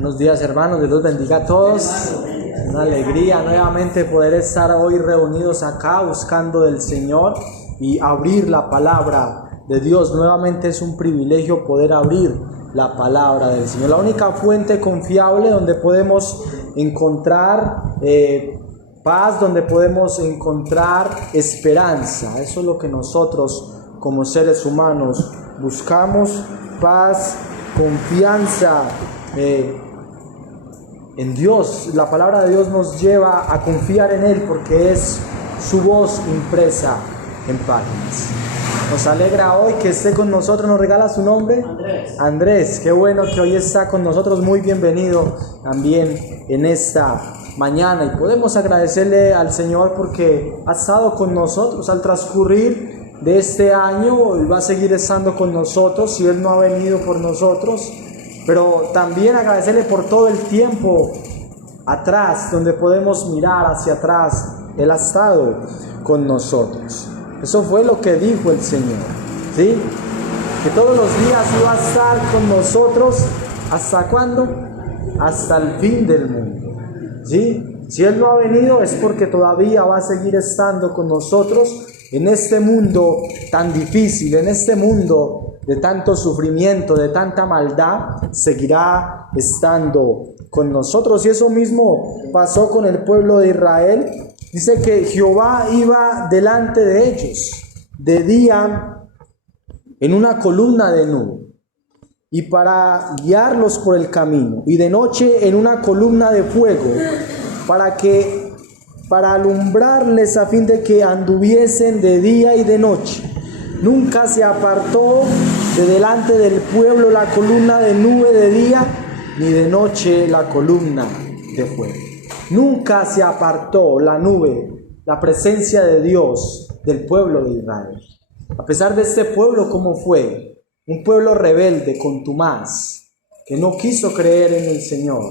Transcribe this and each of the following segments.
Buenos días, hermanos, Dios los bendiga a todos. Una alegría nuevamente poder estar hoy reunidos acá buscando del Señor y abrir la palabra de Dios. Nuevamente es un privilegio poder abrir la palabra del Señor, la única fuente confiable donde podemos encontrar paz, donde podemos encontrar esperanza. Eso es lo que nosotros como seres humanos buscamos: paz, confianza en Dios. La palabra de Dios nos lleva a confiar en Él porque es su voz impresa en páginas. Nos alegra hoy que esté con nosotros. ¿Nos regala su nombre? Andrés, qué bueno que hoy está con nosotros. Muy bienvenido también en esta mañana. Y podemos agradecerle al Señor porque ha estado con nosotros al transcurrir de este año y va a seguir estando con nosotros si Él no ha venido por nosotros. Pero también agradecerle por todo el tiempo atrás, donde podemos mirar hacia atrás. Él ha estado con nosotros. Eso fue lo que dijo el Señor, ¿sí? Que todos los días iba a estar con nosotros. ¿Hasta cuándo? Hasta el fin del mundo, ¿sí? Si Él no ha venido es porque todavía va a seguir estando con nosotros en este mundo tan difícil, en este mundo de tanto sufrimiento, de tanta maldad. Seguirá estando con nosotros. Y eso mismo pasó con el pueblo de Israel. Dice que Jehová iba delante de ellos de día en una columna de nube y para guiarlos por el camino, y de noche en una columna de fuego para alumbrarles, a fin de que anduviesen de día y de noche. Nunca se apartó de delante del pueblo la columna de nube de día, ni de noche la columna de fuego. Nunca se apartó la nube, la presencia de Dios del pueblo de Israel. A pesar de este pueblo, ¿cómo fue? Un pueblo rebelde, contumaz, que no quiso creer en el Señor.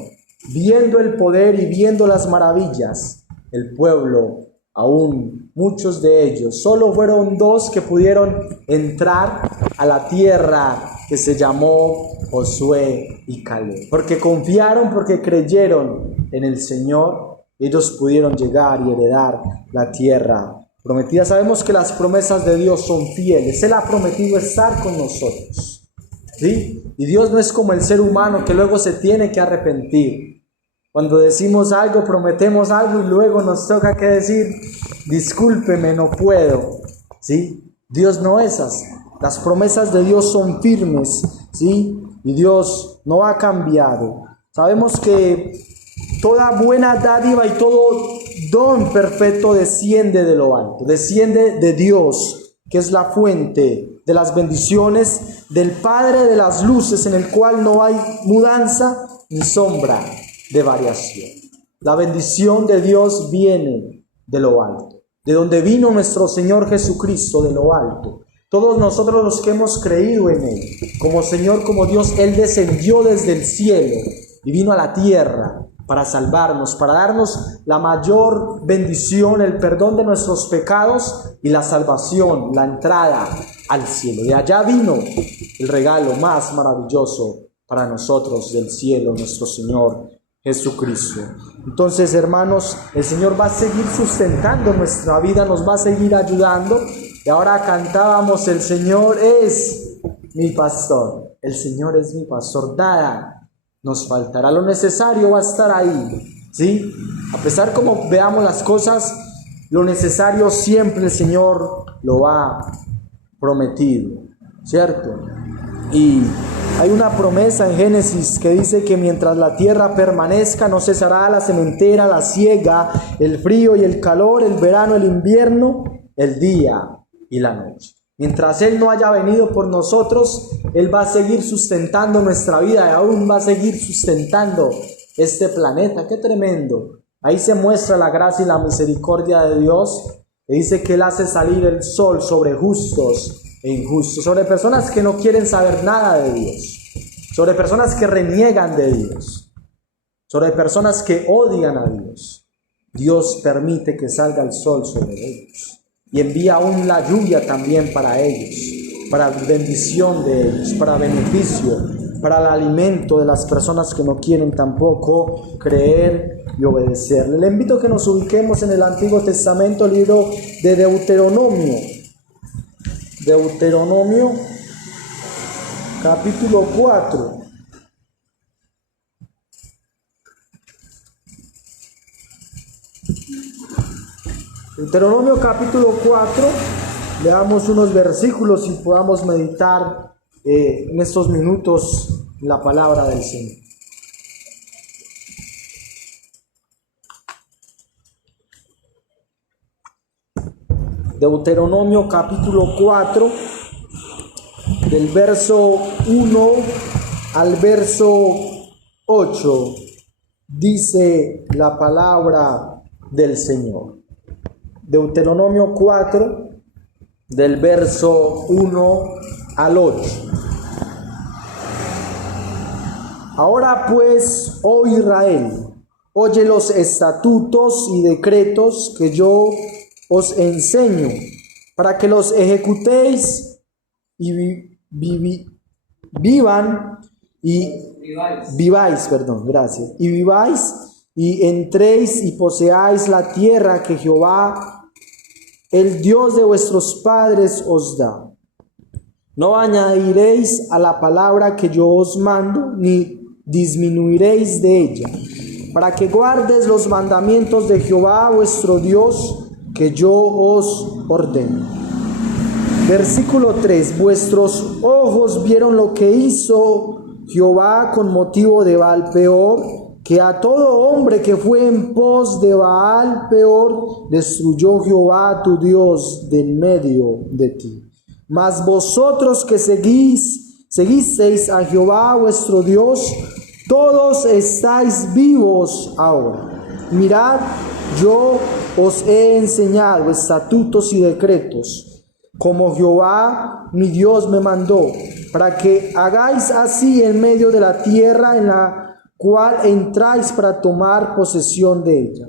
Viendo el poder y viendo las maravillas, el pueblo, aún muchos de ellos, solo fueron 2 que pudieron entrar a la tierra que se llamó Josué y Caleb. Porque confiaron, porque creyeron en el Señor, ellos pudieron llegar y heredar la tierra prometida. Sabemos que las promesas de Dios son fieles. Él ha prometido estar con nosotros, ¿sí? Y Dios no es como el ser humano que luego se tiene que arrepentir. Cuando decimos algo, prometemos algo y luego nos toca que decir: discúlpeme, no puedo, ¿sí? Dios no es así. Las promesas de Dios son firmes, ¿sí? Y Dios no ha cambiado. Sabemos que toda buena dádiva y todo don perfecto desciende de lo alto, desciende de Dios, que es la fuente de las bendiciones, del Padre de las luces, en el cual no hay mudanza ni sombra de variación. La bendición de Dios viene de lo alto, de donde vino nuestro Señor Jesucristo, de lo alto. Todos nosotros los que hemos creído en Él, como Señor, como Dios, Él descendió desde el cielo y vino a la tierra para salvarnos, para darnos la mayor bendición, el perdón de nuestros pecados y la salvación, la entrada al cielo. De allá vino el regalo más maravilloso para nosotros del cielo, nuestro Señor Jesucristo. Entonces, hermanos, el Señor va a seguir sustentando nuestra vida, nos va a seguir ayudando. Y ahora cantábamos: el Señor es mi pastor, el Señor es mi pastor, nada nos faltará. Lo necesario va a estar ahí, ¿sí? A pesar como veamos las cosas, lo necesario siempre el Señor lo ha prometido, ¿cierto? Y hay una promesa en Génesis que dice que mientras la tierra permanezca, no cesará la sementera, la siega, el frío y el calor, el verano, el invierno, el día y la noche. Mientras Él no haya venido por nosotros, Él va a seguir sustentando nuestra vida y aún va a seguir sustentando este planeta. ¡Qué tremendo! Ahí se muestra la gracia y la misericordia de Dios. Que dice que Él hace salir el sol sobre justos e injustos, sobre personas que no quieren saber nada de Dios, sobre personas que reniegan de Dios, sobre personas que odian a Dios. Dios permite que salga el sol sobre ellos y envía aún la lluvia también para ellos, para bendición de ellos, para beneficio para el alimento de las personas que no quieren tampoco creer y obedecerle. Le invito a que nos ubiquemos en el Antiguo Testamento, libro de Deuteronomio. Deuteronomio, capítulo 4. Deuteronomio capítulo 4, leamos unos versículos y podamos meditar en estos minutos la palabra del Señor. Deuteronomio capítulo 4, del verso 1 al verso 8, dice la palabra del Señor. Deuteronomio 4, del verso 1 al 8. Ahora pues, oh Israel, oye los estatutos y decretos que yo os enseño, para que los ejecutéis y viváis y entréis y poseáis la tierra que Jehová, el Dios de vuestros padres, os da. No añadiréis a la palabra que yo os mando, ni disminuiréis de ella, para que guardes los mandamientos de Jehová vuestro Dios, que yo os ordeno. Versículo 3. Vuestros ojos vieron lo que hizo Jehová con motivo de Baal-peor, que a todo hombre que fue en pos de Baal-peor destruyó Jehová tu Dios del medio de ti. Mas vosotros que seguisteis a Jehová vuestro Dios, todos estáis vivos ahora. Mirad, yo os he enseñado estatutos y decretos, como Jehová mi Dios me mandó, para que hagáis así en medio de la tierra en la cual entráis para tomar posesión de ella.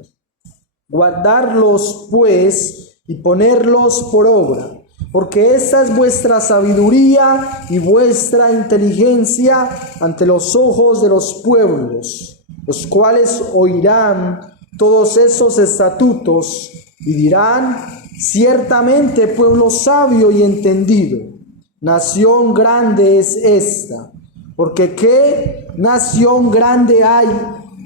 Guardarlos pues y ponerlos por obra, porque esta es vuestra sabiduría y vuestra inteligencia ante los ojos de los pueblos, los cuales oirán todos esos estatutos y dirán: ciertamente pueblo sabio y entendido, nación grande es esta. Porque ¿qué nación grande hay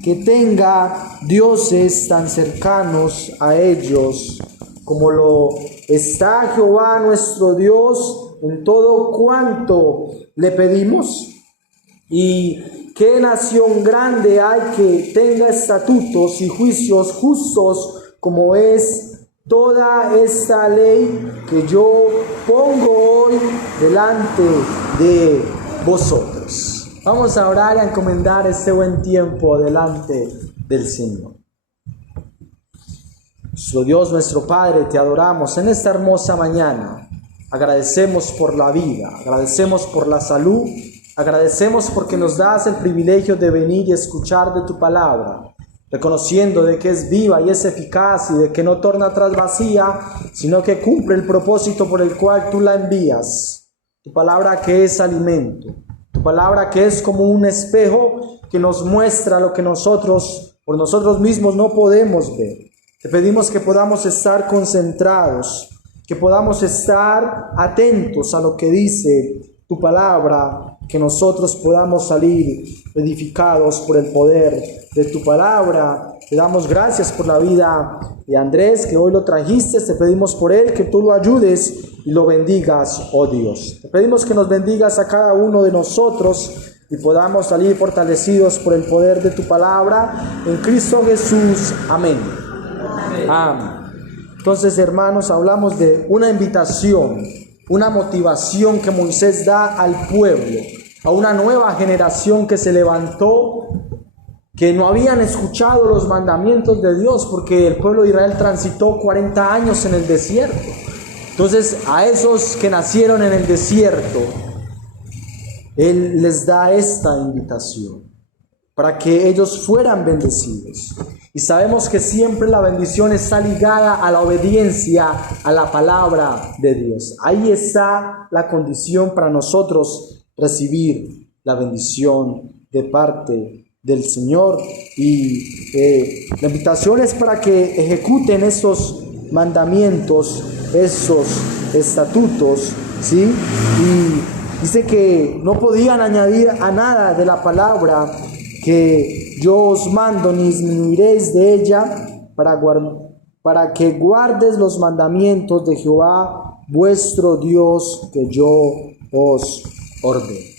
que tenga dioses tan cercanos a ellos como lo está Jehová nuestro Dios en todo cuanto le pedimos? ¿Y qué nación grande hay que tenga estatutos y juicios justos como es toda esta ley que yo pongo hoy delante de vosotros? Vamos a orar y a encomendar este buen tiempo delante del Señor. Nuestro Dios, nuestro Padre, te adoramos en esta hermosa mañana. Agradecemos por la vida, agradecemos por la salud, agradecemos porque nos das el privilegio de venir y escuchar de tu palabra, reconociendo de que es viva y es eficaz y de que no torna atrás vacía, sino que cumple el propósito por el cual tú la envías. Tu palabra que es alimento, tu palabra que es como un espejo que nos muestra lo que nosotros por nosotros mismos no podemos ver. Te pedimos que podamos estar concentrados, que podamos estar atentos a lo que dice tu palabra, que nosotros podamos salir edificados por el poder de tu palabra. Te damos gracias por la vida de Andrés, que hoy lo trajiste. Te pedimos por él que tú lo ayudes y lo bendigas, oh Dios. Te pedimos que nos bendigas a cada uno de nosotros y podamos salir fortalecidos por el poder de tu palabra. En Cristo Jesús. Amén. Amén. Entonces, hermanos, hablamos de una invitación, una motivación que Moisés da al pueblo, a una nueva generación que se levantó, que no habían escuchado los mandamientos de Dios, porque el pueblo de Israel transitó 40 años en el desierto. Entonces, a esos que nacieron en el desierto, Él les da esta invitación para que ellos fueran bendecidos. Y sabemos que siempre la bendición está ligada a la obediencia a la palabra de Dios. Ahí está la condición para nosotros recibir la bendición de parte del Señor. Y la invitación es para que ejecuten estos mandamientos, esos estatutos, ¿sí? Y dice que no podían añadir a nada de la palabra que yo os mando, ni disminuiréis de ella, para que guardes los mandamientos de Jehová vuestro Dios que yo os ordeno.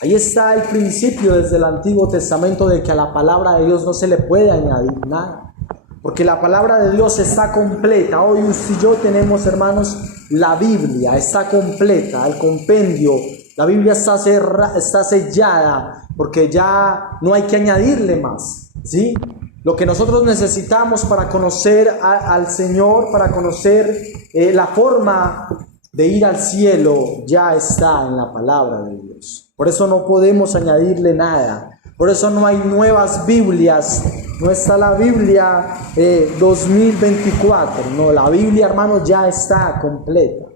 Ahí está el principio desde el Antiguo Testamento de que a la palabra de Dios no se le puede añadir nada, porque la palabra de Dios está completa. Hoy usted y yo tenemos, hermanos, la Biblia está completa, el compendio. La Biblia está sellada, porque ya no hay que añadirle más, ¿sí? Lo que nosotros necesitamos para conocer al Señor, para conocer la forma de ir al cielo, ya está en la palabra de Dios. Por eso no podemos añadirle nada. Por eso no hay nuevas Biblias. No está la Biblia 2024. No, la Biblia, hermanos, ya está completa.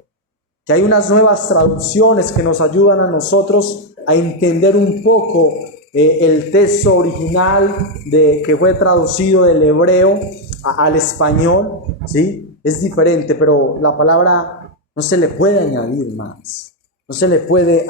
Que hay unas nuevas traducciones que nos ayudan a nosotros a entender un poco el texto original que fue traducido del hebreo al español, ¿sí? Es diferente, pero la palabra no se le puede añadir más, no se le puede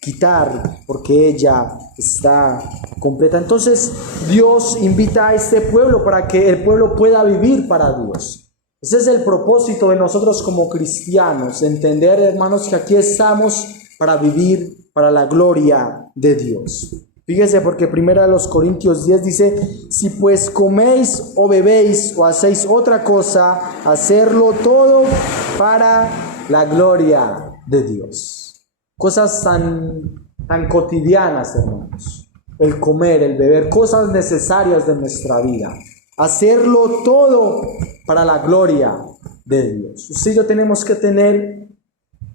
quitar, porque ella está completa. Entonces Dios invita a este pueblo para que el pueblo pueda vivir para Dios. Ese es el propósito de nosotros como cristianos, entender, hermanos, que aquí estamos para vivir para la gloria de Dios. Fíjese, porque 1 Corintios 10 dice: si pues coméis o bebéis o hacéis otra cosa, hacerlo todo para la gloria de Dios. Cosas tan cotidianas, hermanos. El comer, el beber, cosas necesarias de nuestra vida. Hacerlo todo para la gloria de Dios. Usted y yo tenemos que tener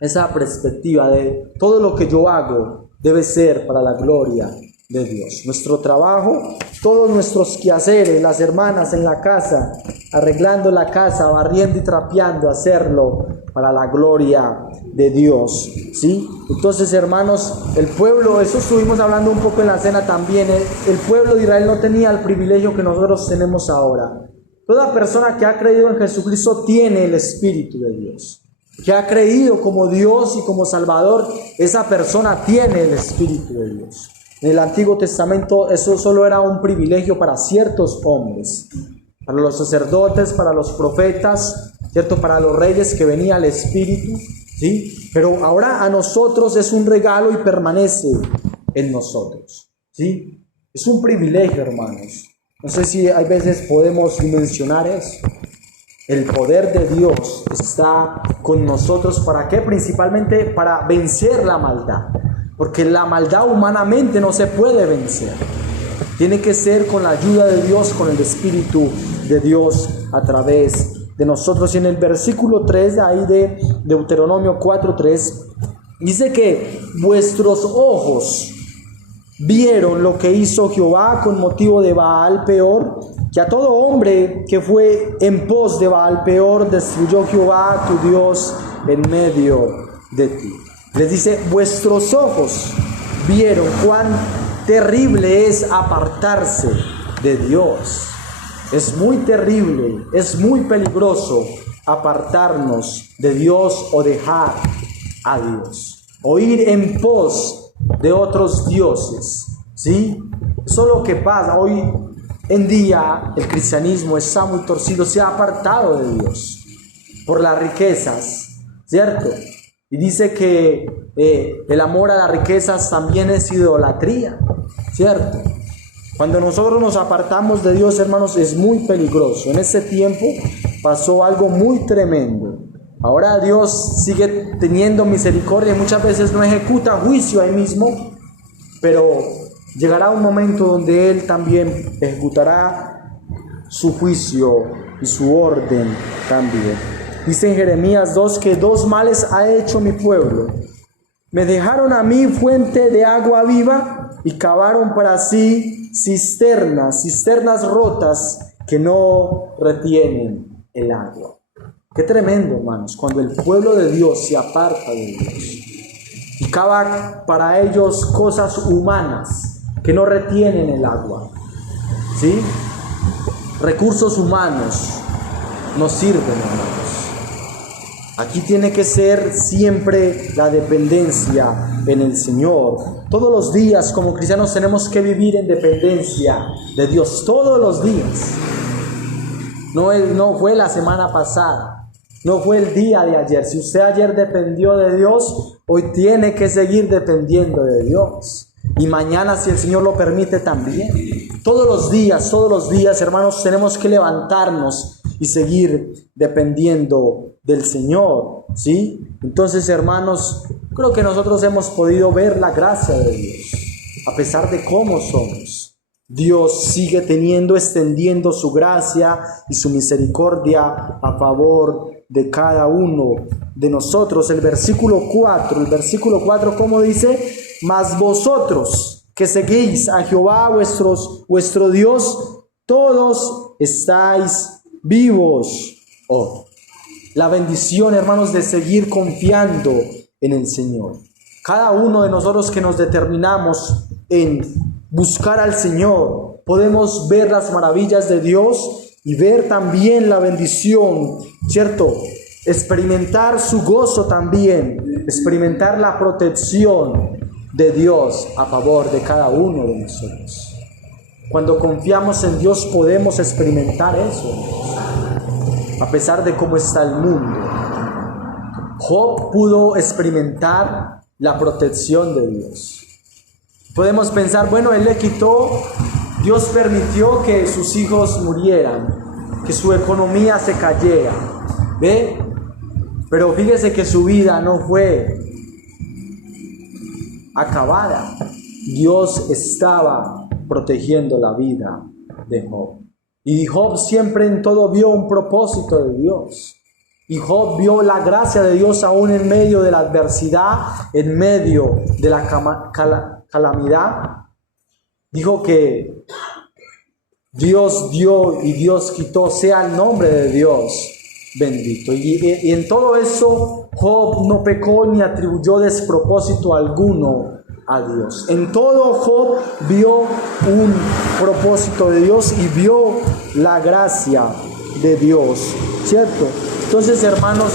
esa perspectiva de todo lo que yo hago debe ser para la gloria de Dios. Nuestro trabajo, todos nuestros quehaceres, las hermanas en la casa, arreglando la casa, barriendo y trapeando, hacerlo para la gloria de Dios, ¿sí? Entonces, hermanos, el pueblo, eso estuvimos hablando un poco en la cena también, el pueblo de Israel no tenía el privilegio que nosotros tenemos ahora. Toda persona que ha creído en Jesucristo tiene el Espíritu de Dios. Que ha creído como Dios y como Salvador, esa persona tiene el Espíritu de Dios. En el Antiguo Testamento eso solo era un privilegio para ciertos hombres, para los sacerdotes, para los profetas, ¿cierto? Para los reyes, que venía el Espíritu, ¿sí? Pero ahora a nosotros es un regalo y permanece en nosotros, ¿sí? Es un privilegio, hermanos. No sé si hay veces podemos dimensionar eso. El poder de Dios está con nosotros. ¿Para qué? Principalmente para vencer la maldad. Porque la maldad humanamente no se puede vencer. Tiene que ser con la ayuda de Dios, con el Espíritu de Dios a través de nosotros. Y en el versículo 3 de ahí de Deuteronomio 4:3 dice que vuestros ojos vieron lo que hizo Jehová con motivo de Baal Peor, que a todo hombre que fue en pos de Baal Peor destruyó Jehová tu Dios en medio de ti. Les dice, vuestros ojos vieron cuán terrible es apartarse de Dios. Es muy terrible, es muy peligroso apartarnos de Dios o dejar a Dios, o ir en pos de otros dioses, ¿sí? Eso es lo que pasa. Hoy en día el cristianismo está muy torcido, se ha apartado de Dios por las riquezas, ¿cierto? Y dice que el amor a las riquezas también es idolatría, ¿cierto? Cuando nosotros nos apartamos de Dios, hermanos, es muy peligroso. En ese tiempo pasó algo muy tremendo. Ahora Dios sigue teniendo misericordia y muchas veces no ejecuta juicio ahí mismo, pero llegará un momento donde Él también ejecutará su juicio y su orden también. Dice en Jeremías 2 que dos males ha hecho mi pueblo. Me dejaron a mí fuente de agua viva y cavaron para sí cisternas rotas que no retienen el agua. Qué tremendo, hermanos, cuando el pueblo de Dios se aparta de Dios. Significaba para ellos cosas humanas que no retienen el agua, ¿sí? Recursos humanos no sirven, hermanos. Aquí tiene que ser siempre la dependencia en el Señor. Todos los días como cristianos tenemos que vivir en dependencia de Dios, todos los días. No fue la semana pasada, no fue el día de ayer. Si usted ayer dependió de Dios, hoy tiene que seguir dependiendo de Dios. Y mañana, si el Señor lo permite, también. Todos los días, hermanos, tenemos que levantarnos y seguir dependiendo del Señor, ¿sí? Entonces, hermanos, creo que nosotros hemos podido ver la gracia de Dios. A pesar de cómo somos, Dios sigue extendiendo su gracia y su misericordia a favor de cada uno de nosotros. El versículo 4, ¿cómo dice? Mas vosotros que seguís a Jehová vuestro Dios, todos estáis vivos. Oh, la bendición, hermanos, de seguir confiando en el Señor. Cada uno de nosotros que nos determinamos en buscar al Señor, podemos ver las maravillas de Dios y ver también la bendición, ¿cierto? Experimentar su gozo también, experimentar la protección de Dios a favor de cada uno de nosotros. Cuando confiamos en Dios podemos experimentar eso, a pesar de cómo está el mundo. Job pudo experimentar la protección de Dios. Podemos pensar, bueno, él le quitó, Dios permitió que sus hijos murieran, que su economía se cayera, ¿ve? Pero fíjese que su vida no fue acabada. Dios estaba protegiendo la vida de Job. Y Job siempre en todo vio un propósito de Dios. Y Job vio la gracia de Dios aún en medio de la adversidad, en medio de la calamidad. Dijo que Dios dio y Dios quitó, sea el nombre de Dios bendito. Y en todo eso Job no pecó ni atribuyó despropósito alguno a Dios. En todo Job vio un propósito de Dios y vio la gracia de Dios, ¿cierto? Entonces, hermanos,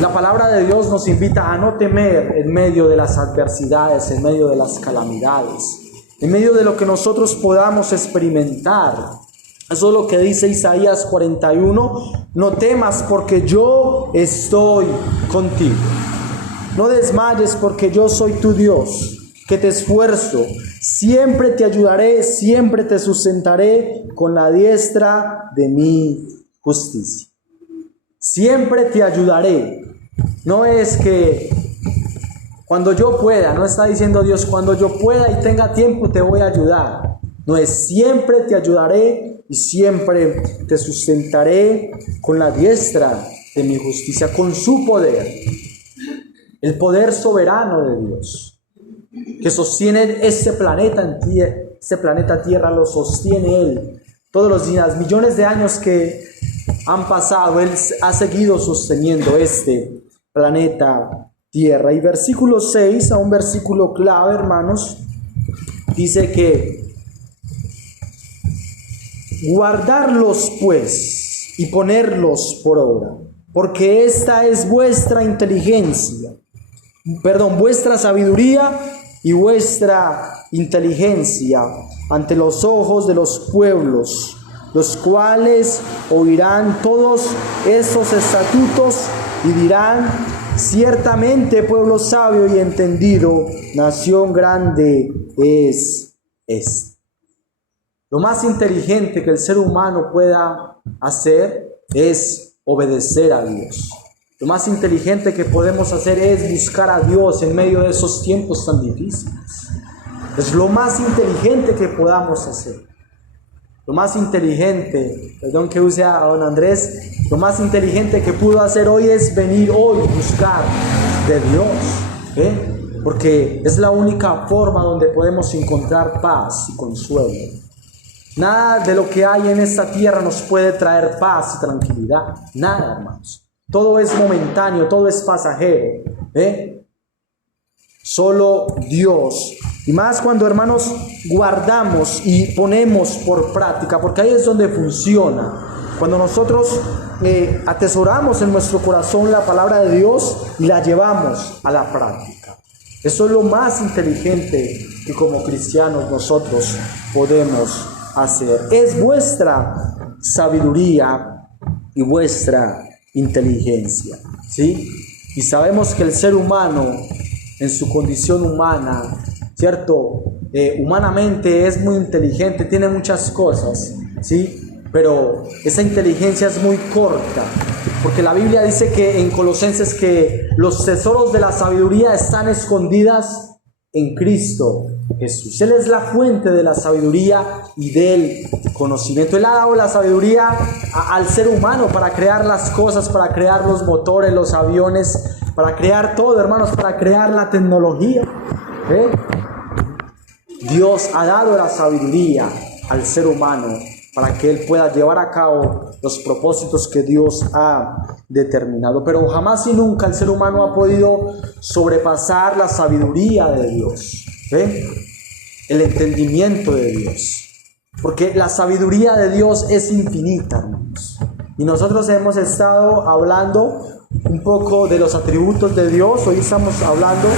la palabra de Dios nos invita a no temer en medio de las adversidades, en medio de las calamidades, en medio de lo que nosotros podamos experimentar. Eso es lo que dice Isaías 41, no temas porque yo estoy contigo. No desmayes porque yo soy tu Dios, que te esfuerzo, siempre te ayudaré, siempre te sustentaré con la diestra de mi justicia. Siempre te ayudaré. No es que cuando yo pueda, no está diciendo Dios, cuando yo pueda y tenga tiempo te voy a ayudar. No es siempre te ayudaré y siempre te sustentaré con la diestra de mi justicia, con su poder. El poder soberano de Dios, que sostiene este planeta Tierra, lo sostiene Él. Todos los días, millones de años que han pasado, Él ha seguido sosteniendo este planeta Tierra. Y versículo 6, a un versículo clave, hermanos, dice que guardarlos pues y ponerlos por obra, porque esta es vuestra vuestra sabiduría y vuestra inteligencia ante los ojos de los pueblos, los cuales oirán todos esos estatutos y dirán: ciertamente pueblo sabio y entendido, nación grande es esta. Lo más inteligente que el ser humano pueda hacer es obedecer a Dios. Lo más inteligente que podemos hacer es buscar a Dios en medio de esos tiempos tan difíciles. Es lo más inteligente que podamos hacer. Lo más inteligente, perdón que use a don Andrés, lo más inteligente que pudo hacer hoy es venir hoy a buscar de Dios, porque es la única forma donde podemos encontrar paz y consuelo. Nada de lo que hay en esta tierra nos puede traer paz y tranquilidad. Nada, hermanos. Todo es momentáneo, todo es pasajero. solo Dios. Y más cuando, hermanos, guardamos y ponemos por práctica, porque ahí es donde funciona. Cuando nosotros atesoramos en nuestro corazón la palabra de Dios y la llevamos a la práctica. Eso es lo más inteligente que como cristianos nosotros podemos hacer. Es vuestra sabiduría y vuestra inteligencia, ¿sí? Y sabemos que el ser humano, en su condición humana, ¿cierto? Humanamente es muy inteligente, tiene muchas cosas, ¿sí? Pero esa inteligencia es muy corta, porque la Biblia dice que en Colosenses que los tesoros de la sabiduría están escondidas en Cristo Jesús. Él es la fuente de la sabiduría y del conocimiento. Él ha dado la sabiduría al ser humano para crear las cosas, para crear los motores, los aviones, para crear todo, hermanos, para crear la tecnología. Dios ha dado la sabiduría al ser humano para que él pueda llevar a cabo los propósitos que Dios ha determinado. Pero jamás y nunca el ser humano ha podido sobrepasar la sabiduría de Dios, el entendimiento de Dios. Porque la sabiduría de Dios es infinita, hermanos. Y nosotros hemos estado hablando un poco de los atributos de Dios. Hoy estamos hablando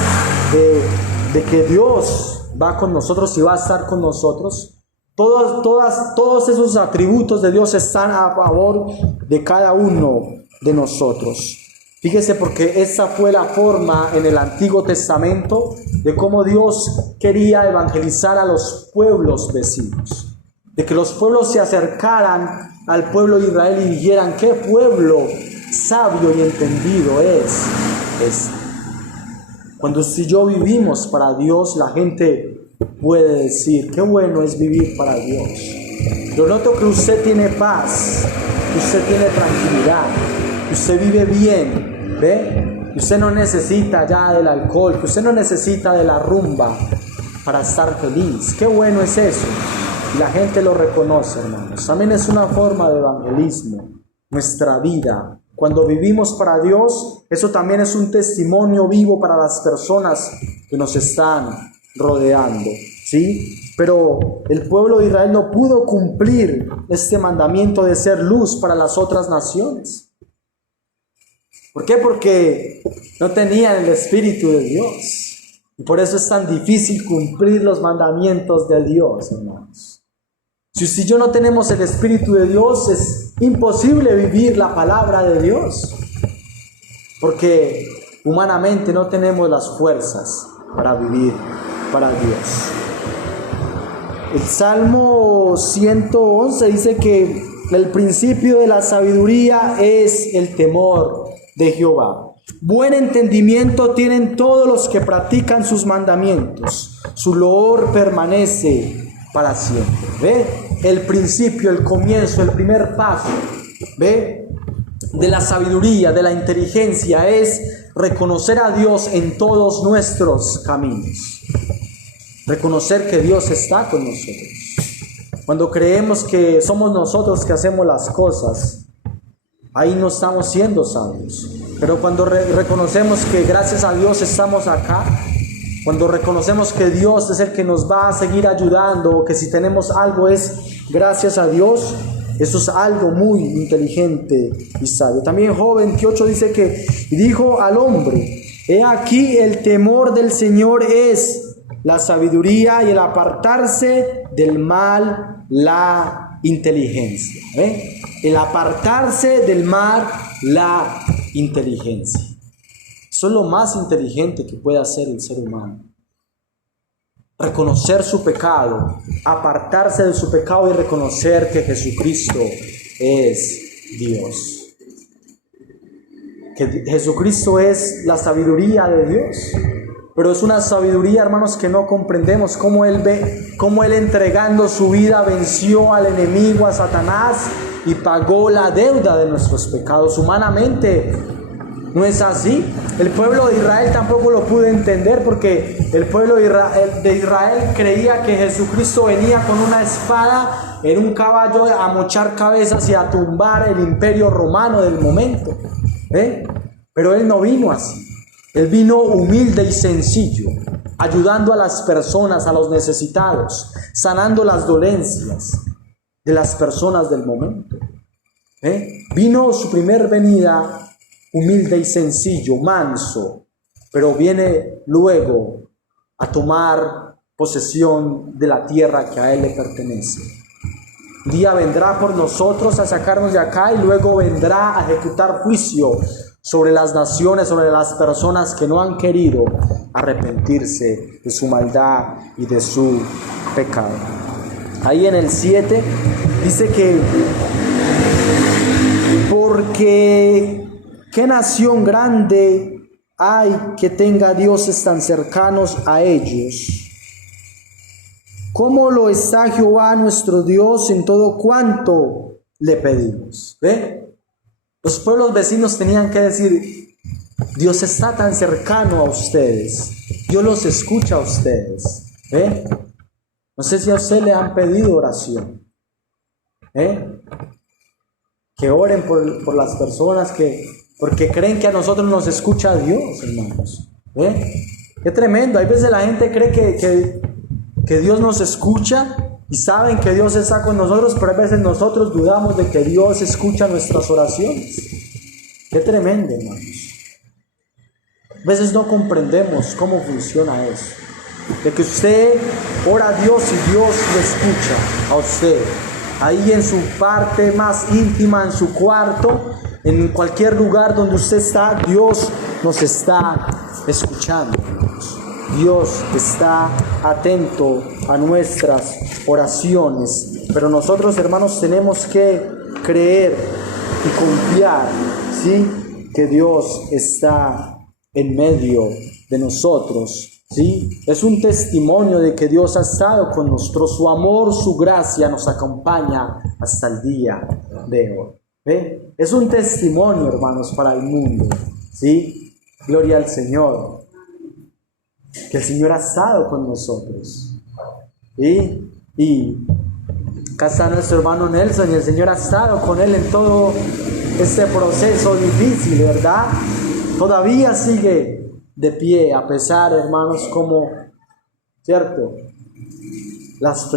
de que Dios va con nosotros y va a estar con nosotros. Todos esos atributos de Dios están a favor de cada uno de nosotros. Fíjese, porque esa fue la forma en el Antiguo Testamento de cómo Dios quería evangelizar a los pueblos vecinos. De que los pueblos se acercaran al pueblo de Israel y dijeran: ¿qué pueblo sabio y entendido es este? Cuando usted y yo vivimos para Dios, la gente puede decir: qué bueno es vivir para Dios. Yo noto que usted tiene paz, que usted tiene tranquilidad, que usted vive bien, ¿ve? Que usted no necesita ya del alcohol, que usted no necesita de la rumba para estar feliz. Qué bueno es eso. Y la gente lo reconoce, hermanos. También es una forma de evangelismo, nuestra vida. Cuando vivimos para Dios, eso también es un testimonio vivo para las personas que nos están rodeando, ¿sí? Pero el pueblo de Israel no pudo cumplir este mandamiento de ser luz para las otras naciones. ¿Por qué? Porque no tenían el Espíritu de Dios. Y por eso es tan difícil cumplir los mandamientos de Dios, hermanos. Si yo no tenemos el Espíritu de Dios, es imposible vivir la palabra de Dios. Porque humanamente no tenemos las fuerzas para vivir para Dios. El Salmo 111 dice que el principio de la sabiduría es el temor de Jehová. Buen entendimiento tienen todos los que practican sus mandamientos. Su loor permanece para siempre. ¿Ve? El principio, el comienzo, el primer paso, ¿ve?, de la sabiduría, de la inteligencia es reconocer a Dios en todos nuestros caminos. Reconocer que Dios está con nosotros. Cuando creemos que somos nosotros que hacemos las cosas, ahí no estamos siendo sabios. Pero cuando reconocemos que gracias a Dios estamos acá, cuando reconocemos que Dios es el que nos va a seguir ayudando, o que si tenemos algo es gracias a Dios, eso es algo muy inteligente y sabio. También Job 28 dice que dijo al hombre: he aquí el temor del Señor es la sabiduría, y el apartarse del mal la inteligencia. El apartarse del mal la inteligencia. Eso es lo más inteligente que puede hacer el ser humano. Reconocer su pecado, apartarse de su pecado y reconocer que Jesucristo es Dios. Que Jesucristo es la sabiduría de Dios. Pero es una sabiduría, hermanos, que no comprendemos. Cómo Él entregando su vida venció al enemigo, a Satanás, y pagó la deuda de nuestros pecados. Humanamente no es así. El pueblo de Israel tampoco lo pudo entender, porque el pueblo de Israel creía que Jesucristo venía con una espada en un caballo a mochar cabezas y a tumbar el imperio romano del momento. Pero Él no vino así. Él vino humilde y sencillo, ayudando a las personas, a los necesitados, sanando las dolencias de las personas del momento. Vino su primer venida humilde y sencillo, manso, pero viene luego a tomar posesión de la tierra que a Él le pertenece. Un día vendrá por nosotros a sacarnos de acá y luego vendrá a ejecutar juicio sobre las naciones, sobre las personas que no han querido arrepentirse de su maldad y de su pecado. Ahí en el 7 dice que porque qué nación grande hay que tenga dioses tan cercanos a ellos. ¿Cómo lo está Jehová nuestro Dios en todo cuanto le pedimos? ¿Ve? Los pueblos vecinos tenían que decir, Dios está tan cercano a ustedes, Dios los escucha a ustedes. ¿Ve? No sé si a usted le han pedido oración. Que oren por las personas porque creen que a nosotros nos escucha Dios, hermanos. Qué tremendo. Hay veces la gente cree que Dios nos escucha y saben que Dios está con nosotros, pero a veces nosotros dudamos de que Dios escucha nuestras oraciones. Qué tremendo, hermanos. A veces no comprendemos cómo funciona eso. De que usted ora a Dios y Dios lo escucha a usted. Ahí en su parte más íntima, en su cuarto, en cualquier lugar donde usted está, Dios nos está escuchando. Dios está atento a nuestras oraciones. Pero nosotros, hermanos, tenemos que creer y confiar, ¿sí?, que Dios está en medio de nosotros. ¿Sí? Es un testimonio de que Dios ha estado con nosotros. Su amor, su gracia nos acompaña hasta el día de hoy. ¿Ve? Es un testimonio, hermanos, para el mundo. ¿Sí? Gloria al Señor. Que el Señor ha estado con nosotros. ¿Sí? Y acá está nuestro hermano Nelson y el Señor ha estado con él en todo este proceso difícil, ¿verdad? Todavía sigue de pie, a pesar, hermanos, como, ¿cierto?, las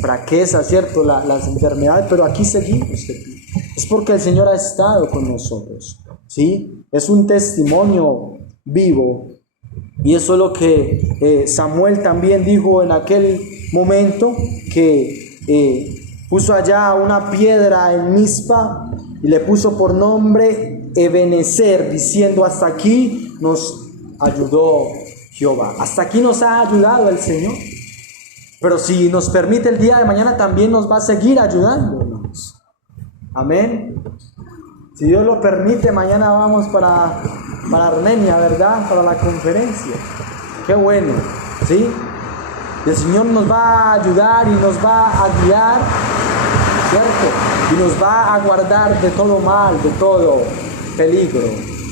fraquezas, ¿cierto?, las enfermedades, pero aquí seguimos de pie. Es porque el Señor ha estado con nosotros, ¿sí? Es un testimonio vivo, y eso es lo que Samuel también dijo en aquel momento, que puso allá una piedra en Mizpa y le puso por nombre Ebenezer, diciendo: hasta aquí nos ayudó Jehová. Hasta aquí nos ha ayudado el Señor. Pero si nos permite, el día de mañana también nos va a seguir ayudando, hermanos. Amén. Si Dios lo permite, mañana vamos para Armenia, ¿verdad? Para la conferencia. Qué bueno, ¿sí? El Señor nos va a ayudar y nos va a guiar, ¿cierto? Y nos va a guardar de todo mal, de todo peligro,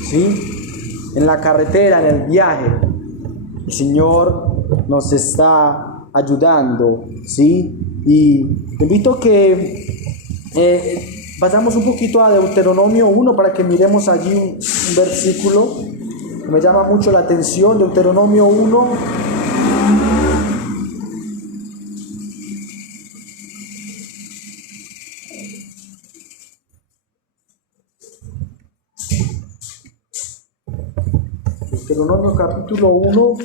¿sí? En la carretera, en el viaje, el Señor nos está ayudando, ¿sí? Y te invito a que pasamos un poquito a Deuteronomio 1 para que miremos allí un versículo que me llama mucho la atención. Deuteronomio 1. Deuteronomio capítulo 1.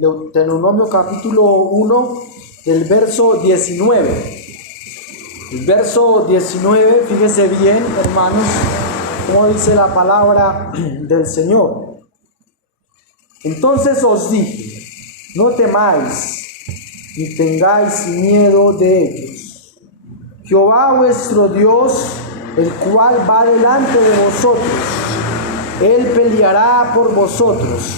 Deuteronomio capítulo 1 del verso 19. El verso 19, fíjese bien, hermanos, como dice la palabra del Señor. Entonces os dije: no temáis ni tengáis miedo de ellos. Jehová vuestro Dios, el cual va delante de vosotros, Él peleará por vosotros,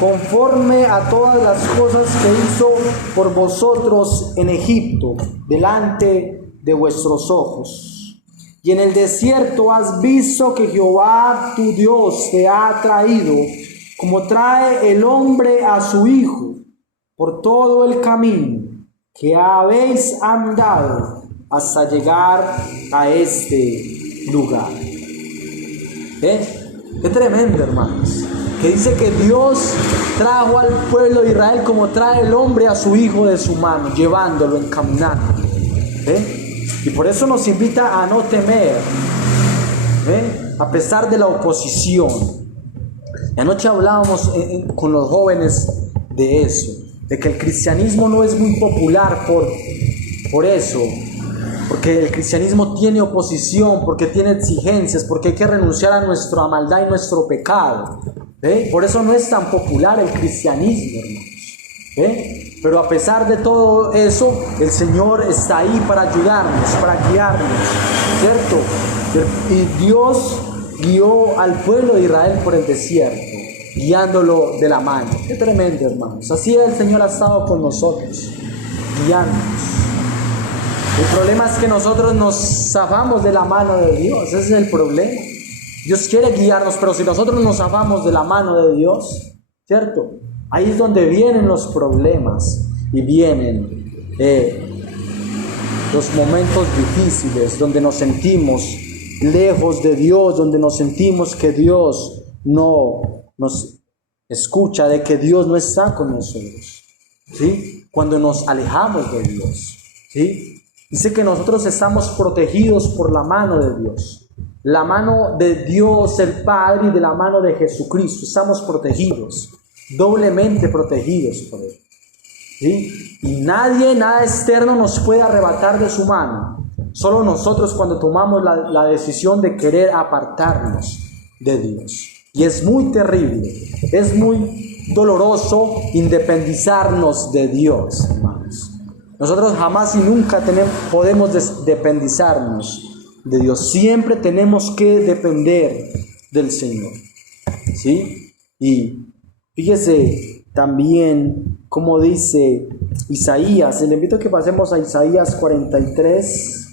conforme a todas las cosas que hizo por vosotros en Egipto, delante de vuestros ojos. Y en el desierto has visto que Jehová tu Dios te ha traído, como trae el hombre a su hijo, por todo el camino que habéis andado hasta llegar a este lugar. Qué tremendo, hermanos. Que dice que Dios trajo al pueblo de Israel como trae el hombre a su hijo de su mano, llevándolo, encaminando. Y por eso nos invita a no temer, a pesar de la oposición. Y anoche hablábamos con los jóvenes de eso, de que el cristianismo no es muy popular por eso, porque el cristianismo tiene oposición, porque tiene exigencias, porque hay que renunciar a nuestra maldad y nuestro pecado. Por eso no es tan popular el cristianismo, hermanos. Pero a pesar de todo eso, el Señor está ahí para ayudarnos, para guiarnos, ¿cierto? Y Dios guió al pueblo de Israel por el desierto, guiándolo de la mano. Qué tremendo, hermanos. Así el Señor ha estado con nosotros, guiándonos. El problema es que nosotros nos zafamos de la mano de Dios. Ese es el problema. Dios quiere guiarnos, pero si nosotros nos zafamos de la mano de Dios, ¿cierto? Ahí es donde vienen los problemas y vienen los momentos difíciles, donde nos sentimos lejos de Dios, donde nos sentimos que Dios no nos escucha, de que Dios no está con nosotros, ¿sí? Cuando nos alejamos de Dios, ¿sí? Dice que nosotros estamos protegidos por la mano de Dios, la mano de Dios el Padre y de la mano de Jesucristo. Estamos protegidos, doblemente protegidos por Él, ¿sí? Y nada externo nos puede arrebatar de su mano. Solo nosotros cuando tomamos la decisión de querer apartarnos de Dios. Y es muy terrible, es muy doloroso independizarnos de Dios, hermanos. Nosotros jamás y nunca podemos dependizarnos de Dios. Siempre tenemos que depender del Señor, ¿sí? Y fíjese también como dice Isaías. Le invito a que pasemos a Isaías 43.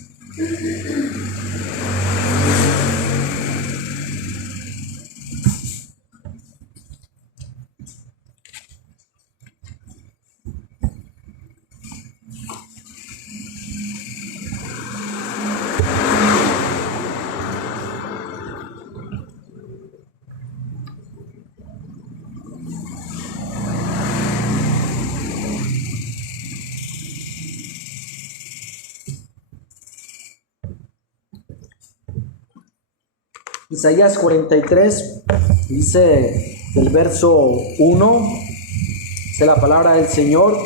Isaías 43 dice del verso 1, dice la palabra del Señor: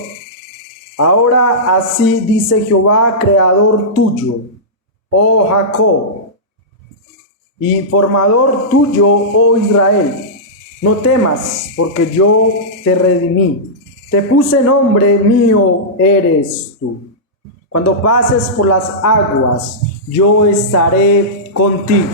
ahora así dice Jehová, creador tuyo, oh Jacob, y formador tuyo, oh Israel. No temas, porque yo te redimí, te puse nombre, mío eres tú. Cuando pases por las aguas, yo estaré contigo.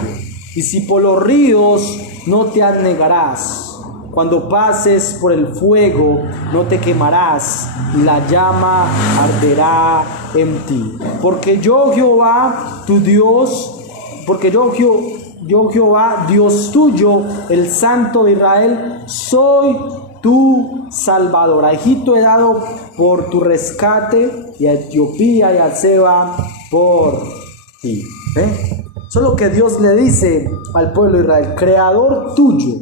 Y si por los ríos, no te anegarás. Cuando pases por el fuego, no te quemarás, y la llama arderá en ti. Porque yo Jehová, tu Dios, yo Jehová, Dios tuyo, el Santo de Israel, soy tu Salvador. A Egipto he dado por tu rescate, y a Etiopía y a Seba por ti. Eso es lo que Dios le dice al pueblo de Israel: creador tuyo,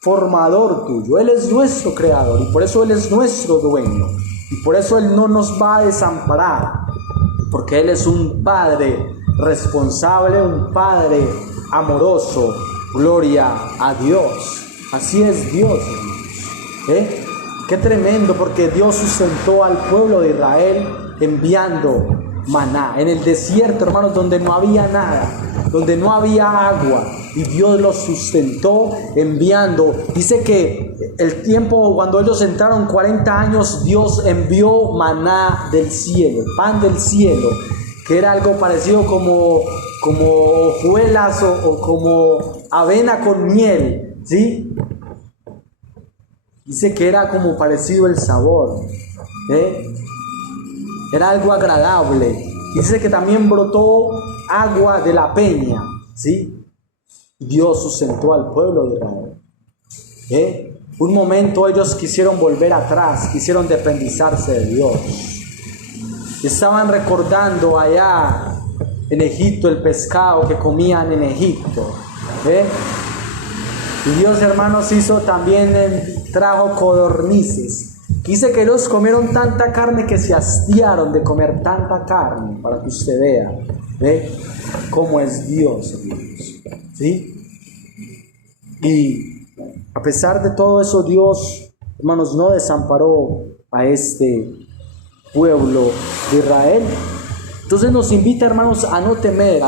formador tuyo. Él es nuestro creador, y por eso Él es nuestro dueño, y por eso Él no nos va a desamparar, porque Él es un Padre responsable, un Padre amoroso. Gloria a Dios. Así es Dios, hermanos. Qué tremendo, porque Dios sustentó al pueblo de Israel enviando maná en el desierto, hermanos, donde no había nada, donde no había agua, y Dios los sustentó enviando. Dice que el tiempo cuando ellos entraron 40 años, Dios envió maná del cielo, pan del cielo, que era algo parecido como hojuelas o como avena con miel, ¿sí? Dice que era como parecido el sabor, era algo agradable. Y dice que también brotó agua de la peña, ¿sí? Dios sustentó al pueblo de Israel. Un momento ellos quisieron volver atrás, quisieron dependizarse de Dios. Estaban recordando allá en Egipto el pescado que comían en Egipto. Y Dios, hermanos, trajo codornices. Dice que ellos comieron tanta carne que se hastiaron de comer tanta carne, para que usted vea cómo es Dios, hermanos. ¿Sí? Y a pesar de todo eso, Dios, hermanos, no desamparó a este pueblo de Israel. Entonces nos invita, hermanos, a no temer,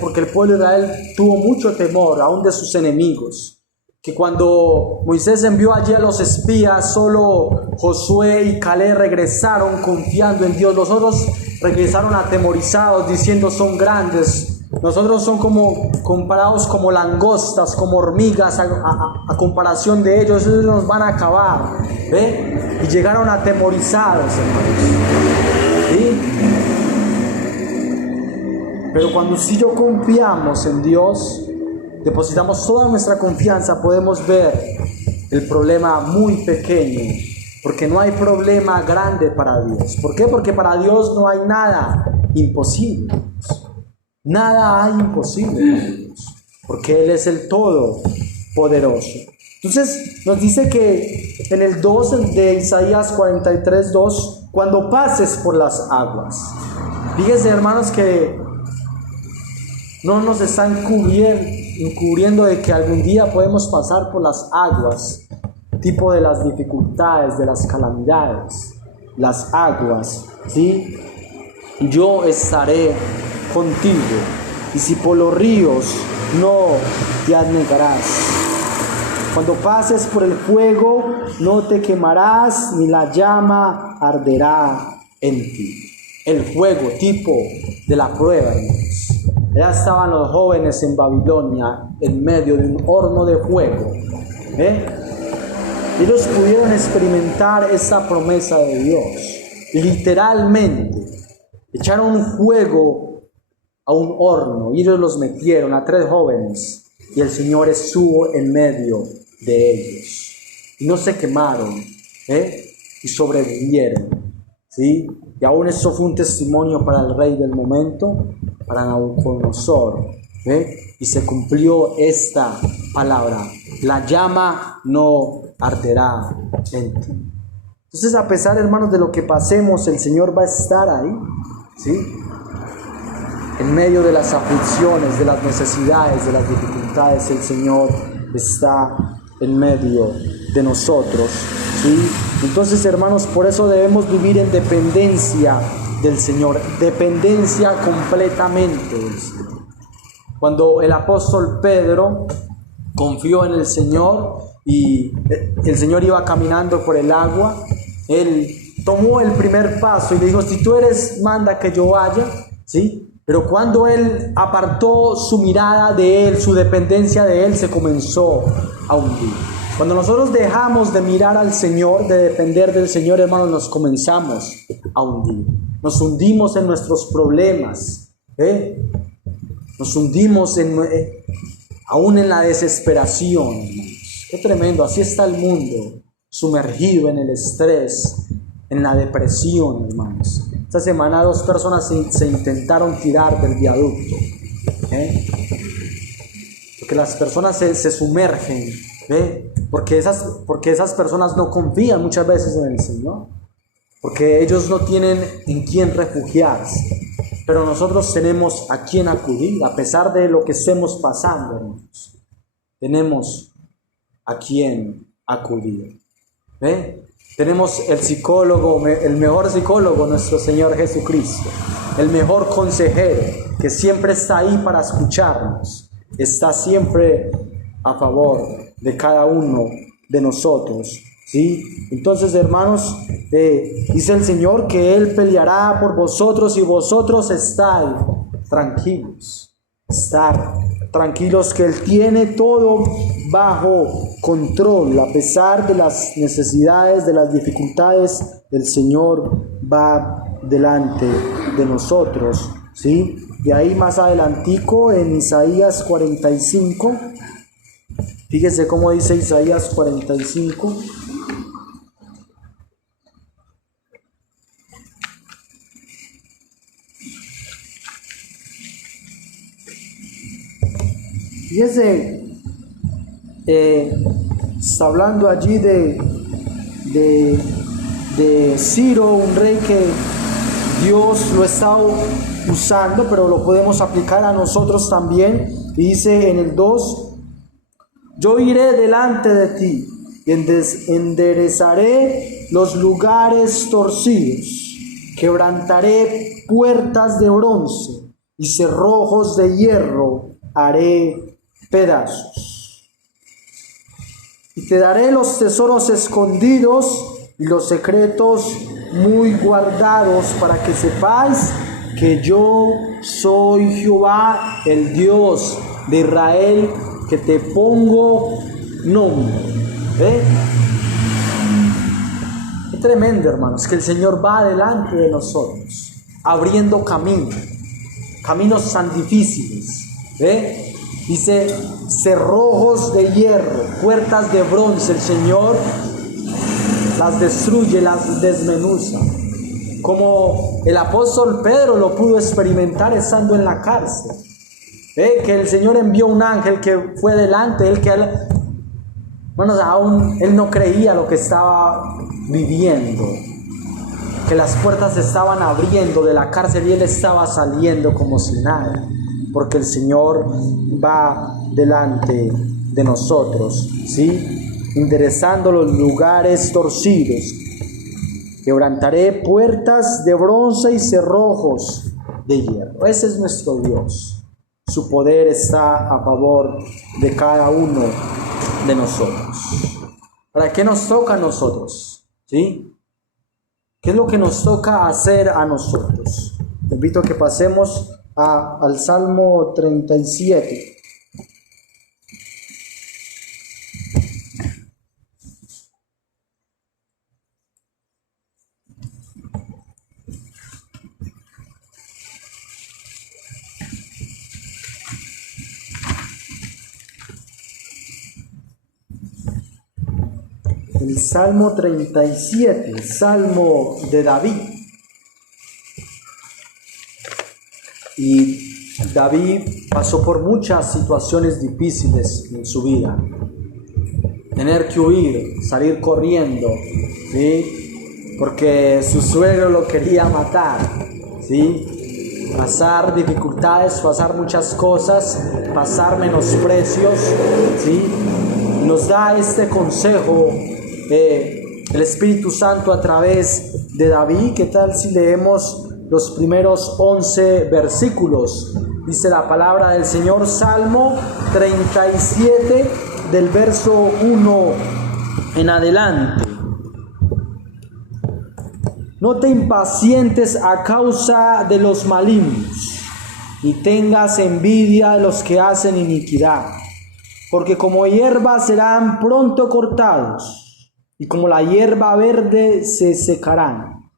porque el pueblo de Israel tuvo mucho temor, aún de sus enemigos. Que cuando Moisés envió allí a los espías, solo Josué y Caleb regresaron confiando en Dios. Los otros regresaron atemorizados, diciendo: son grandes. Nosotros son comparados como langostas, como hormigas, a comparación de ellos. Ellos nos van a acabar. Y llegaron atemorizados, hermanos. ¿Sí? Pero cuando sí yo confiamos en Dios, depositamos toda nuestra confianza, podemos ver el problema muy pequeño, porque no hay problema grande para Dios. ¿Por qué? Porque para Dios no hay nada imposible. Nada hay imposible para Dios, porque Él es el Todopoderoso. Entonces nos dice que en el 2 de Isaías 43:2, cuando pases por las aguas. Fíjense, hermanos, que no nos está encubriendo de que algún día podemos pasar por las aguas, tipo de las dificultades, de las calamidades, las aguas, ¿sí? Yo estaré contigo, y si por los ríos no te anegarás. Cuando pases por el fuego, no te quemarás, ni la llama arderá en ti. El fuego, tipo de la prueba, hermanos. Ya estaban los jóvenes en Babilonia, en medio de un horno de fuego. Ellos pudieron experimentar esa promesa de Dios. Literalmente, echaron un fuego a un horno y ellos los metieron a 3 jóvenes. Y el Señor estuvo en medio de ellos. Y no se quemaron, y sobrevivieron. ¿Sí? Y aún eso fue un testimonio para el rey del momento, para Nabucodonosor. Y se cumplió esta palabra: la llama no arderá en ti. Entonces, a pesar, hermanos, de lo que pasemos, el Señor va a estar ahí, ¿sí? En medio de las aflicciones, de las necesidades, de las dificultades, el Señor está en medio de nosotros, ¿sí? Entonces, hermanos, por eso debemos vivir en dependencia del Señor, dependencia completamente del Señor. Cuando el apóstol Pedro confió en el Señor y el Señor iba caminando por el agua, él tomó el primer paso y le dijo: si tú eres, manda que yo vaya, ¿sí? Pero cuando él apartó su mirada de él, su dependencia de él, se comenzó a hundir. Cuando nosotros dejamos de mirar al Señor, de depender del Señor, hermanos, nos comenzamos a hundir. Nos hundimos en nuestros problemas, nos hundimos aún en la desesperación, hermanos. Qué tremendo, así está el mundo, sumergido en el estrés, en la depresión, hermanos. Esta semana 2 personas se intentaron tirar del viaducto, porque las personas se sumergen, porque esas personas no confían muchas veces en el Señor, porque ellos no tienen en quién refugiarse, pero nosotros tenemos a quién acudir. A pesar de lo que estemos pasando, hermanos, tenemos a quién acudir. Tenemos el psicólogo, el mejor psicólogo, nuestro Señor Jesucristo, el mejor consejero, que siempre está ahí para escucharnos, está siempre a favor de cada uno de nosotros, ¿sí? Entonces, hermanos, dice el Señor que Él peleará por vosotros y vosotros estáis tranquilos. Estar tranquilos que Él tiene todo bajo control. A pesar de las necesidades, de las dificultades, el Señor va delante de nosotros, ¿sí? Y ahí más adelantico en Isaías 45, Fíjese cómo dice Isaías 45. Fíjese, está hablando allí de Ciro, un rey que Dios lo está usando, pero lo podemos aplicar a nosotros también. Y dice en el 2, yo iré delante de ti y enderezaré los lugares torcidos, quebrantaré puertas de bronce y cerrojos de hierro haré pedazos. Y te daré los tesoros escondidos y los secretos muy guardados, para que sepáis que yo soy Jehová, el Dios de Israel, que te pongo nombre. Es tremendo, hermanos, que el Señor va delante de nosotros, abriendo caminos tan difíciles. Dice, cerrojos de hierro, puertas de bronce, el Señor las destruye, las desmenuza. Como el apóstol Pedro lo pudo experimentar estando en la cárcel. Que el Señor envió un ángel que fue delante de él, aún él no creía lo que estaba viviendo, que las puertas se estaban abriendo de la cárcel y él estaba saliendo como si nada, porque el Señor va delante de nosotros, ¿sí? Enderezando los lugares torcidos, quebrantaré puertas de bronce y cerrojos de hierro. Ese es nuestro Dios. Su poder está a favor de cada uno de nosotros. ¿Para qué nos toca a nosotros? ¿Sí? ¿Qué es lo que nos toca hacer a nosotros? Te invito a que pasemos al Salmo 37. El Salmo 37, el Salmo de David. Y David pasó por muchas situaciones difíciles en su vida. Tener que huir, salir corriendo, ¿sí? Porque su suegro lo quería matar, ¿sí? Pasar dificultades, pasar muchas cosas, pasar menosprecios, ¿sí? Nos da este consejo el Espíritu Santo a través de David. ¿Qué tal si leemos los primeros 11 versículos? Dice la palabra del Señor, Salmo 37, del verso 1 en adelante. No te impacientes a causa de los malignos, ni tengas envidia de los que hacen iniquidad, porque como hierba serán pronto cortados, y como la hierba verde se secarán.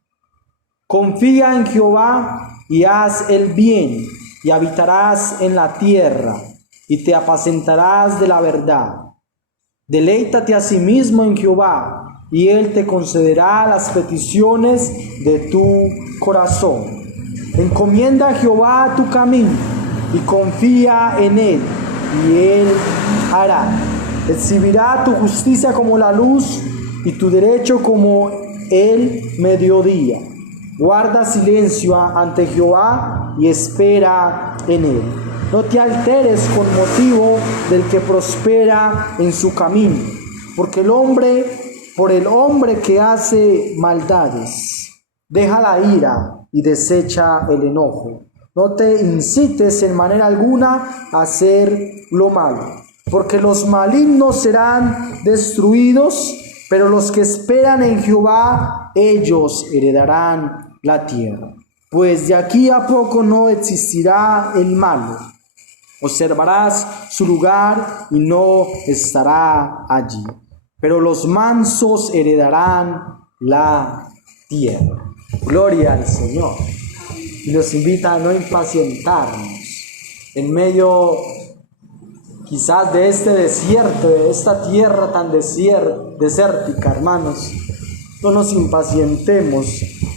Confía en Jehová y haz el bien, y habitarás en la tierra, y te apacentarás de la verdad. Deleítate asimismo en Jehová, y Él te concederá las peticiones de tu corazón. Encomienda a Jehová tu camino, y confía en Él, y Él hará. Exhibirá tu justicia como la luz, y tu derecho como el mediodía. Guarda silencio ante Jehová y espera en Él. No te alteres con motivo del que prospera en su camino, porque por el hombre que hace maldades, deja la ira y desecha el enojo. No te incites en manera alguna a hacer lo malo, porque los malignos serán destruidos, pero los que esperan en Jehová, ellos heredarán la tierra. Pues de aquí a poco no existirá el malo. Observarás su lugar y no estará allí. Pero los mansos heredarán la tierra. Gloria al Señor. Y nos invita a no impacientarnos en medio quizás de este desierto, de esta tierra tan desértica, hermanos. No nos impacientemos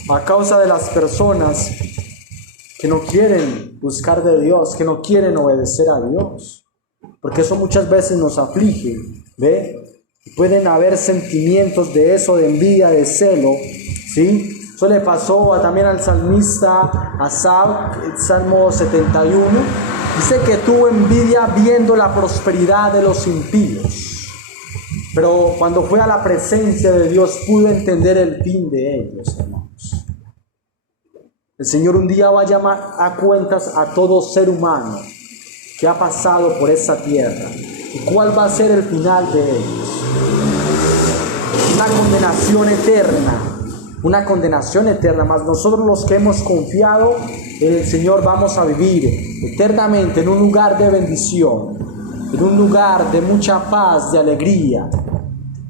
a causa de las personas que no quieren buscar de Dios, que no quieren obedecer a Dios, porque eso muchas veces nos aflige, ¿ve? Pueden haber sentimientos de eso, de envidia, de celo, ¿sí? Eso le pasó también al salmista Asaf, el Salmo 71. Dice que tuvo envidia viendo la prosperidad de los impíos, pero cuando fue a la presencia de Dios pudo entender el fin de ellos, hermanos. El Señor un día va a llamar a cuentas a todo ser humano que ha pasado por esa tierra. ¿Y cuál va a ser el final de ellos? Una condenación eterna, mas nosotros los que hemos confiado en el Señor vamos a vivir eternamente en un lugar de bendición, en un lugar de mucha paz, de alegría,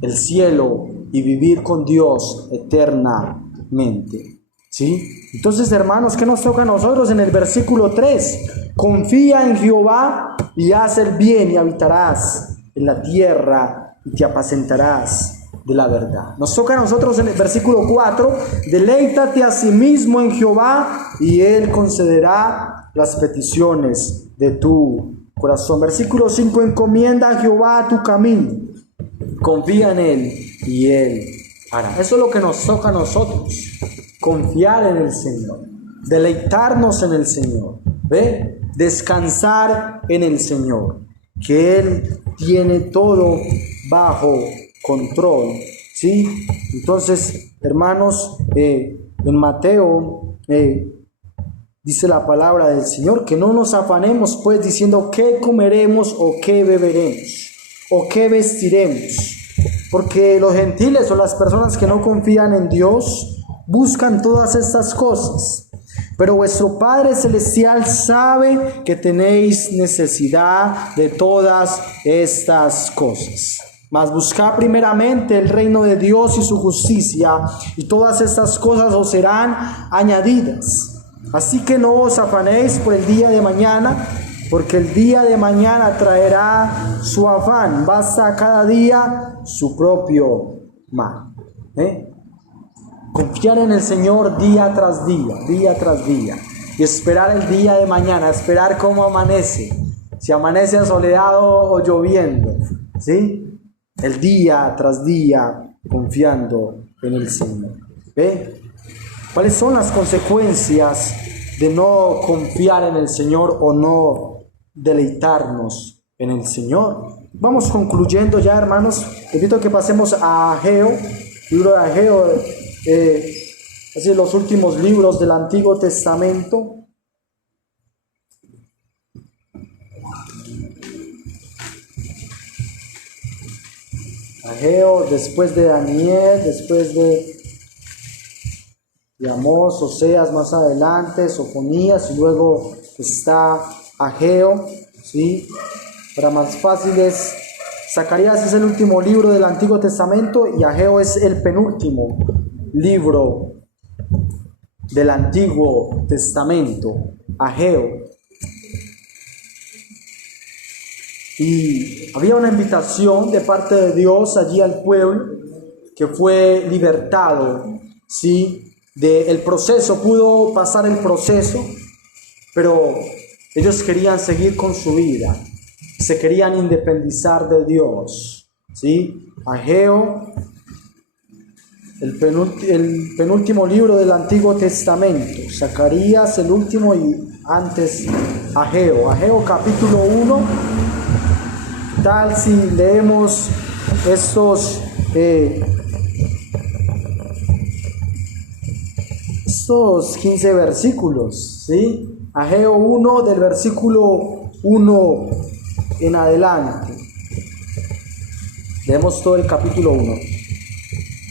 el cielo, y vivir con Dios eternamente, ¿sí? Entonces, hermanos, ¿qué nos toca a nosotros en el versículo 3? Confía en Jehová y haz el bien y habitarás en la tierra y te apacentarás de la verdad. Nos toca a nosotros en el versículo 4, deleítate a sí mismo en Jehová y Él concederá las peticiones de tu corazón. Versículo 5, encomienda a Jehová tu camino, confía en Él y Él hará. Eso es lo que nos toca a nosotros, confiar en el Señor, deleitarnos en el Señor, ¿ve? Descansar en el Señor, que Él tiene todo bajo control, ¿sí? Entonces, hermanos, en Mateo dice la palabra del Señor que no nos afanemos pues diciendo qué comeremos o qué beberemos o qué vestiremos, porque los gentiles o las personas que no confían en Dios buscan todas estas cosas, pero vuestro Padre Celestial sabe que tenéis necesidad de todas estas cosas. Mas buscad primeramente el reino de Dios y su justicia, y todas estas cosas os serán añadidas. Así que no os afanéis por el día de mañana, porque el día de mañana traerá su afán. Basta cada día su propio mal. Confiar en el Señor día tras día, y esperar el día de mañana, esperar cómo amanece, si amanece asoleado o lloviendo, ¿sí? El día tras día confiando en el Señor. ¿Ve? ¿Cuáles son las consecuencias de no confiar en el Señor o no deleitarnos en el Señor? Vamos concluyendo ya, hermanos. Invito a que pasemos a Ageo, libro de Ageo, así los últimos libros del Antiguo Testamento. Ageo, después de Daniel, después de Amós, Oseas más adelante, Sofonías, y luego está Ageo, ¿sí? Para más fáciles, Zacarías es el último libro del Antiguo Testamento y Ageo es el penúltimo libro del Antiguo Testamento. Ageo. Y había una invitación de parte de Dios allí al pueblo que fue libertado, ¿sí? Del proceso, pudo pasar el proceso, pero ellos querían seguir con su vida, se querían independizar de Dios, ¿sí? Ageo, el penúltimo libro del Antiguo Testamento, Zacarías el último y antes Ageo capítulo 1. Tal si leemos estos 15 versículos, ¿sí? Ageo 1 del versículo 1 en adelante. Leemos todo el capítulo 1.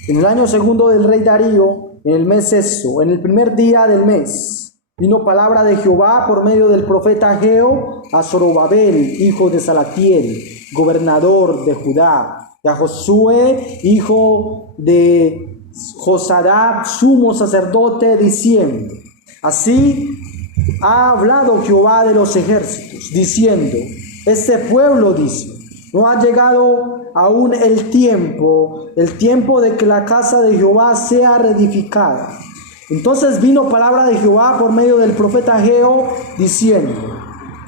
En el año segundo del rey Darío, en el mes sexto, en el primer día del mes, vino palabra de Jehová por medio del profeta Ageo a Zorobabel, hijo de Salatiel, gobernador de Judá, y a Josué, hijo de Josadab, sumo sacerdote, diciendo: así ha hablado Jehová de los ejércitos, diciendo: Este pueblo dice, no ha llegado aún el tiempo de que la casa de Jehová sea reedificada. Entonces vino palabra de Jehová por medio del profeta Ageo, diciendo,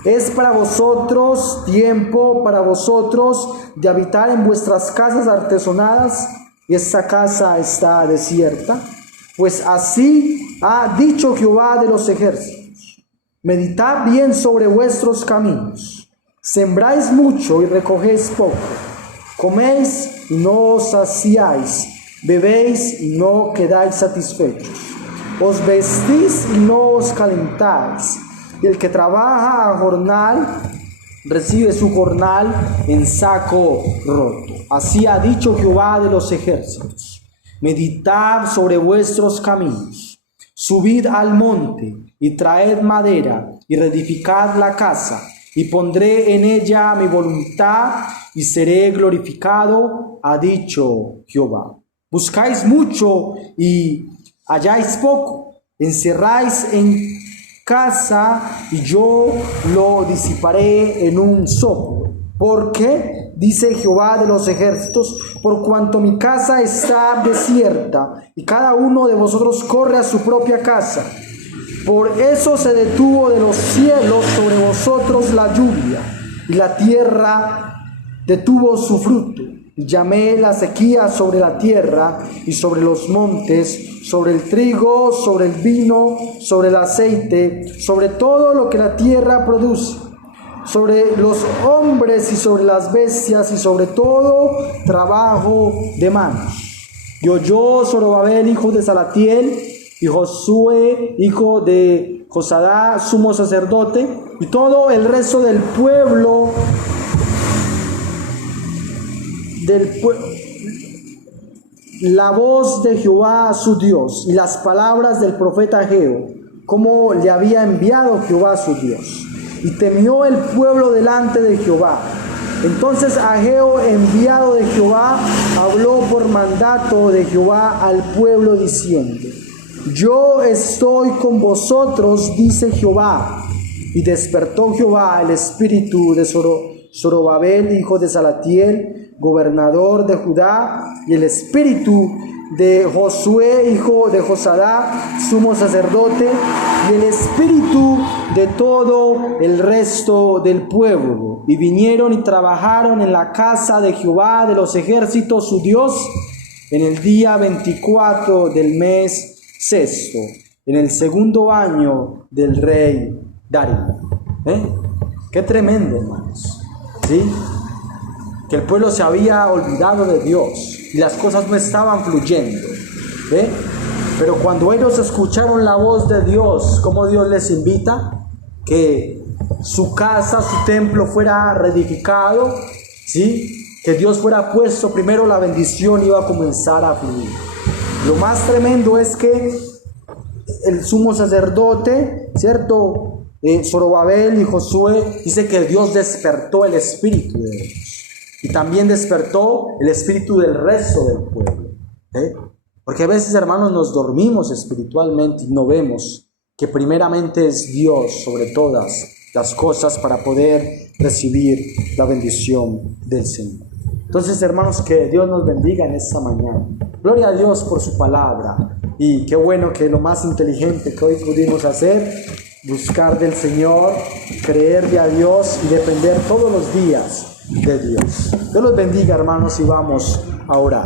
es para vosotros tiempo, para vosotros de habitar en vuestras casas artesonadas, y esta casa está desierta. Pues así ha dicho Jehová de los ejércitos, meditad bien sobre vuestros caminos, sembráis mucho y recogéis poco, coméis y no os saciáis, bebéis y no quedáis satisfechos, os vestís y no os calentáis, y el que trabaja a jornal recibe su jornal en saco roto. Así ha dicho Jehová de los ejércitos, meditad sobre vuestros caminos, subid al monte y traed madera y reedificad la casa, y pondré en ella mi voluntad y seré glorificado, ha dicho Jehová. Buscáis mucho y halláis poco, encerráis en casa y yo lo disiparé en un soplo. Porque, dice Jehová de los ejércitos, por cuanto mi casa está desierta y cada uno de vosotros corre a su propia casa, por eso se detuvo de los cielos sobre vosotros la lluvia, y la tierra detuvo su fruto. Y llamé la sequía sobre la tierra y sobre los montes, sobre el trigo, sobre el vino, sobre el aceite, sobre todo lo que la tierra produce, sobre los hombres y sobre las bestias y sobre todo trabajo de manos. Y oyó Zorobabel, hijo de Salatiel, y Josué, hijo de Josadá, sumo sacerdote, y todo el resto del pueblo, la voz de Jehová su Dios y las palabras del profeta Ageo, como le había enviado Jehová su Dios. Y temió el pueblo delante de Jehová. Entonces Ageo, enviado de Jehová, habló por mandato de Jehová al pueblo diciendo, yo estoy con vosotros, dice Jehová. Y despertó Jehová el espíritu de Zorobabel, hijo de Salatiel, gobernador de Judá, y el espíritu de Josué, hijo de Josadá, sumo sacerdote, y el espíritu de todo el resto del pueblo. Y vinieron y trabajaron en la casa de Jehová de los ejércitos, su Dios, en el día 24 del mes sexto, en el segundo año del rey Darío. Qué tremendo, hermanos. ¿Sí? Que el pueblo se había olvidado de Dios y las cosas no estaban fluyendo. Pero cuando ellos escucharon la voz de Dios, ¿cómo Dios les invita? Que su casa, su templo fuera reedificado, ¿sí? Que Dios fuera puesto primero, la bendición iba a comenzar a fluir. Lo más tremendo es que el sumo sacerdote, ¿cierto? Zorobabel y Josué, dice que Dios despertó el espíritu de ellos. Y también despertó el espíritu del resto del pueblo. Porque a veces, hermanos, nos dormimos espiritualmente y no vemos que primeramente es Dios sobre todas las cosas para poder recibir la bendición del Señor. Entonces, hermanos, que Dios nos bendiga en esta mañana. Gloria a Dios por su palabra. Y qué bueno que lo más inteligente que hoy pudimos hacer, buscar del Señor, creerle a Dios y depender todos los días de Dios. Dios los bendiga, hermanos, y vamos a orar.